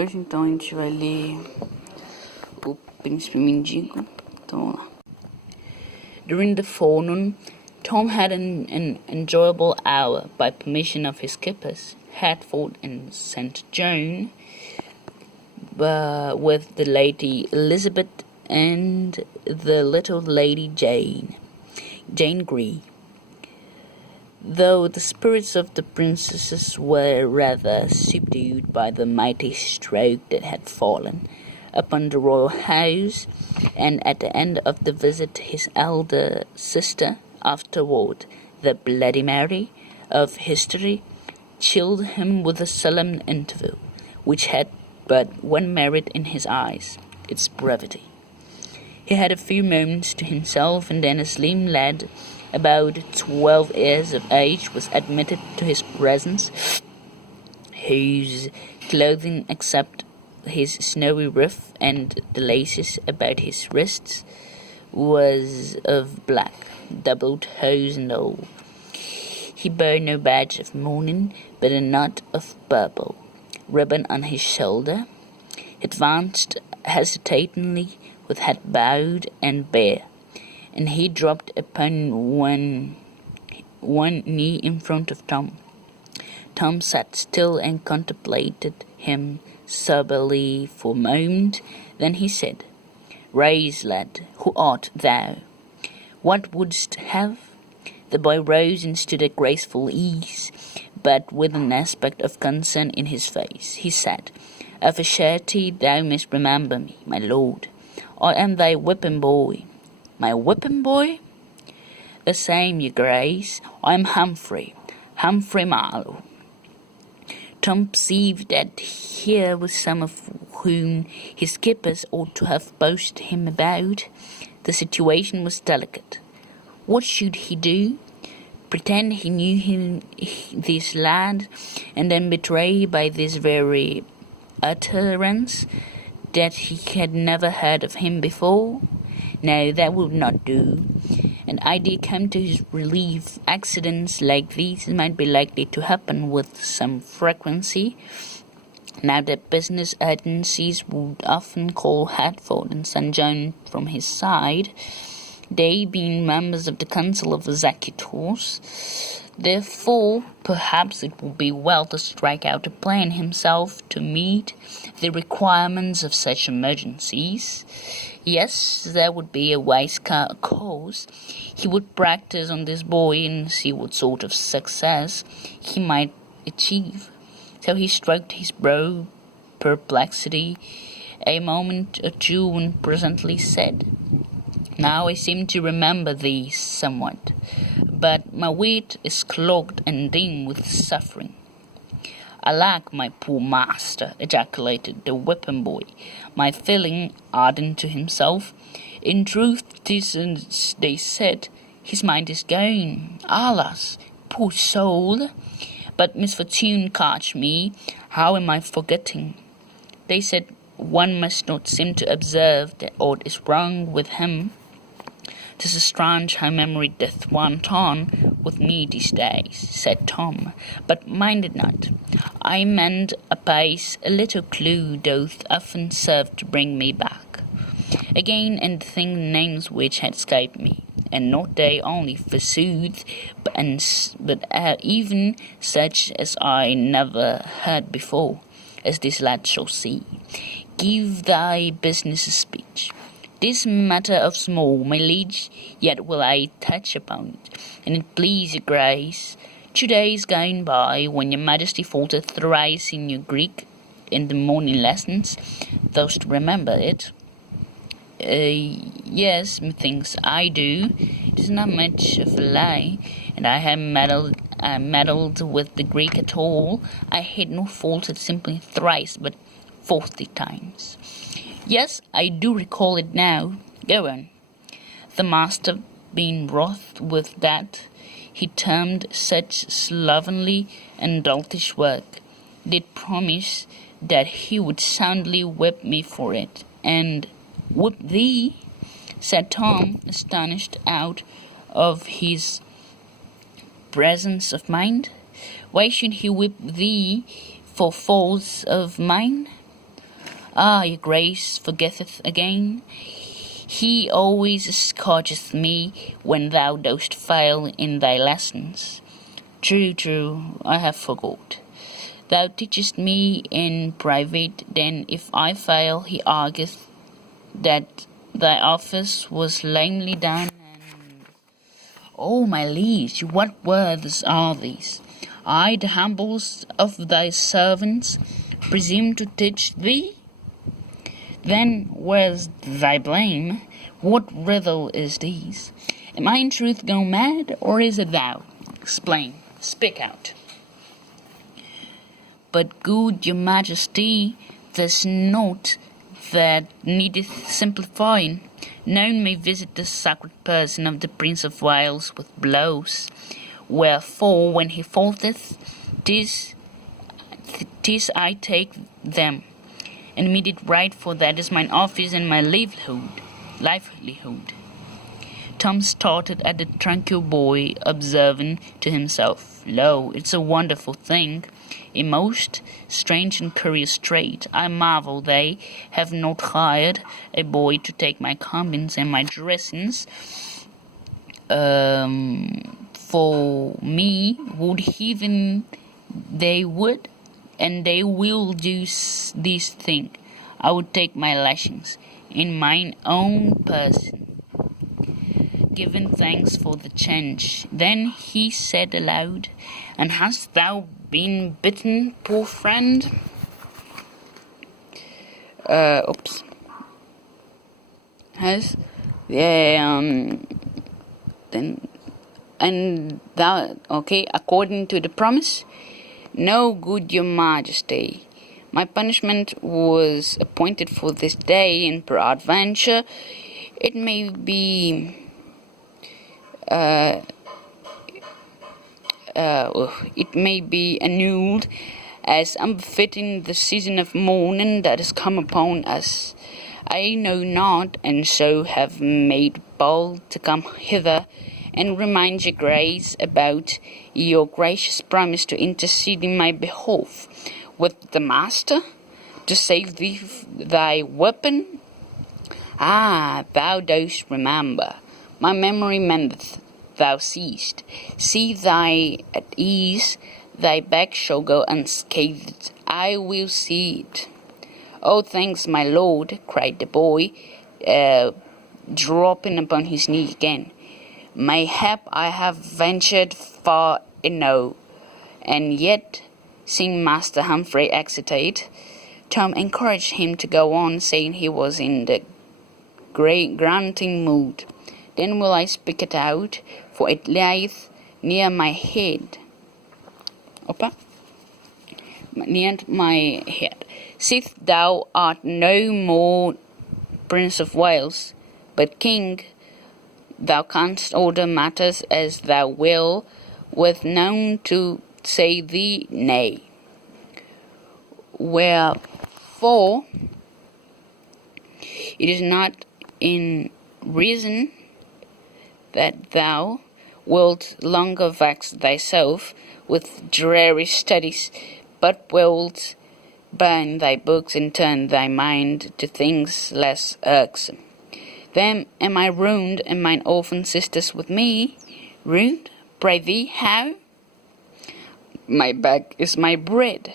Hoje então a gente vai ler o Príncipe Mendigo. Então vamos lá. During the forenoon, Tom had an enjoyable hour by permission of his keepers, Hertford and St. John, with the Lady Elizabeth and the little Lady Jane Grey. Though the spirits of the princesses were rather subdued by the mighty stroke that had fallen upon the royal house, and at the end of the visit his elder sister, afterward the Bloody Mary of history, chilled him with a solemn interview, which had but one merit in his eyes, its brevity. He had a few moments to himself, and then a slim lad about 12 years of age was admitted to his presence, whose clothing, except his snowy ruff and the laces about his wrists, was of black, doubled hose and all. He bore no badge of mourning, but a knot of purple ribbon on his shoulder. He advanced hesitatingly, with head bowed and bare, and he dropped upon one knee in front of Tom. Tom sat still and contemplated him soberly for a moment. Then he said, "Rise, lad, who art thou? What wouldst have?" The boy rose and stood at graceful ease, but with an aspect of concern in his face. He said, "Of a surety thou must remember me, my lord. I am thy whipping boy." "My whipping boy?" "The same, your grace. I am Humphrey Marlowe." Tom perceived that here was some of whom his keepers ought to have boasted him about. The situation was delicate. What should he do? Pretend he knew this lad, and then betray by this very utterance that he had never heard of him before? No, that would not do. An idea came to his relief. Accidents like these might be likely to happen with some frequency, now that business urgencies would often call Hertford and St. John from his side, they being members of the Council of Executors. Therefore, perhaps it would be well to strike out a plan himself to meet the requirements of such emergencies. Yes, that would be a wise course. He would practice on this boy and see what sort of success he might achieve. So he stroked his brow, perplexity, a moment or two, and presently said, "Now I seem to remember thee somewhat, but my wit is clogged and dim with suffering." "Alack, my poor master!" ejaculated the whipping boy, my feeling ardent to himself. "In truth, 'tis as they said, his mind is going. Alas, poor soul! But misfortune catch me, how am I forgetting? They said one must not seem to observe that aught is wrong with him. 'Tis strange how memory doth want on with me these days," said Tom, "but mind it not. I mend apace. A little clue doth often serve to bring me back again, and think names which had escaped me, and not they only forsooth, but even such as I never heard before, as this lad shall see. Give thy business a speech. This matter of small, my liege, yet will I touch upon it, and it please your grace. 2 days gone by, when your majesty faltered thrice in your Greek in the morning lessons, dost remember it?" Yes, methinks I do. It is not much of a lie, and I have meddled with the Greek at all. I had not faltered simply thrice, but 40 times. Yes, I do recall it now. Go on." The master, being wroth with that he termed such slovenly and doltish work, did promise that he would soundly whip me for it. "And whip thee?" said Tom, astonished out of his presence of mind. "Why should he whip thee for faults of mine?" Ah, your grace forgetteth again. He always scourgeth me when thou dost fail in thy lessons. True, true, I have forgot. Thou teachest me in private, then if I fail, he argueth that thy office was lamely done. Oh, my liege, what words are these? I, the humblest of thy servants, presume to teach thee? Then where's thy blame? What riddle is this? Am I in truth gone mad, or is it thou? Explain, speak out. But good your majesty, there's naught that needeth simplifying. None may visit the sacred person of the Prince of Wales with blows. Wherefore, when he faulteth, tis I take them, and meet it right, for that is mine office and my livelihood. Tom started at the tranquil boy, observing to himself, Lo, it's a wonderful thing, a most strange and curious trait. I marvel they have not hired a boy to take my combings and my dressings for me. Would heathen they would, and they will do this thing. I would take my lashings in mine own person, giving thanks for the change. Then he said aloud, And hast thou been bitten, poor friend? Has then and thou according to the promise? No, good your majesty. My punishment was appointed for this day, and peradventure it may be annulled as unbefitting the season of mourning that has come upon us. I know not, and so have made bold to come hither and remind your grace about your gracious promise to intercede in my behalf with the master, to save thee thy weapon. Ah, thou dost remember. My memory mendeth, thou seest. See thy at ease, thy back shall go unscathed. I will see it. Oh, thanks, my lord, cried the boy, dropping upon his knee again. Mayhap I have ventured far enow, and yet, seeing Master Humphrey hesitate, Tom encouraged him to go on, saying he was in the granting mood. Then will I speak it out, for it lieth near my head. Near my head. Sith thou art no more Prince of Wales, but King, thou canst order matters as thou will, with none to say thee nay. Wherefore, it is not in reason that thou wilt longer vex thyself with dreary studies, but wilt burn thy books and turn thy mind to things less irksome. Then am I ruined, and mine orphan sisters with me? Ruined? Pray thee, how? My back is my bread.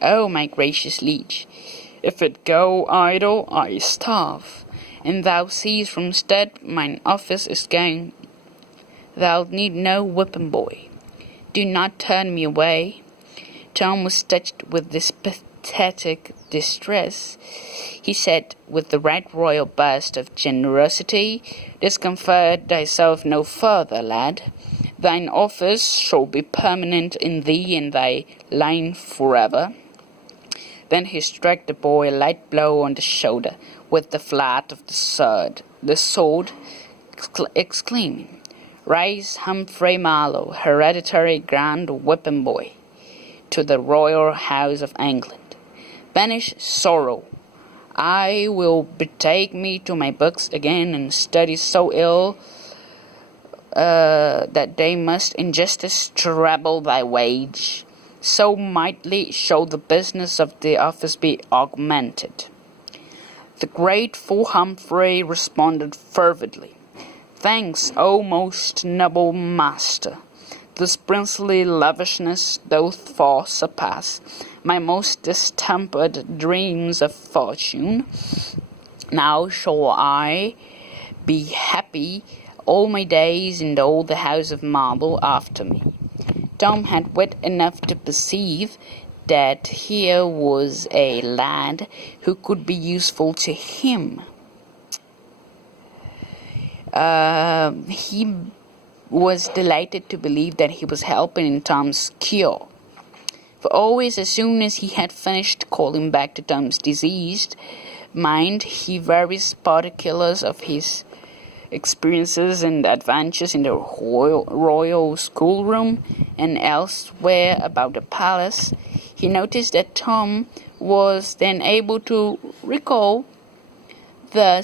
Oh, my gracious liege, if it go idle, I starve, and thou seest from stud mine office is gone. Thou need no whipping, boy. Do not turn me away. Tom was touched with this pathetic distress. He said, with the right royal burst of generosity, Discomfort thyself no further, lad. Thine office shall be permanent in thee and thy line forever. Then he struck the boy a light blow on the shoulder with the flat of the sword, exclaiming, Rise, Humphrey Marlowe, hereditary grand whipping boy, to the royal house of England. Banish sorrow. I will betake me to my books again and study so ill that they must in justice treble thy wage. So mightily shall the business of the office be augmented. The grateful Humphrey responded fervidly, "Thanks, O most noble master. This princely lavishness doth far surpass my most distempered dreams of fortune. Now shall I be happy all my days, and all the house of marble after me." Tom had wit enough to perceive that here was a lad who could be useful to him. He was delighted to believe that he was helping in Tom's cure. For always, as soon as he had finished calling back to Tom's diseased mind, he various particulars of his experiences and adventures in the royal schoolroom and elsewhere about the palace. He noticed that Tom was then able to recall the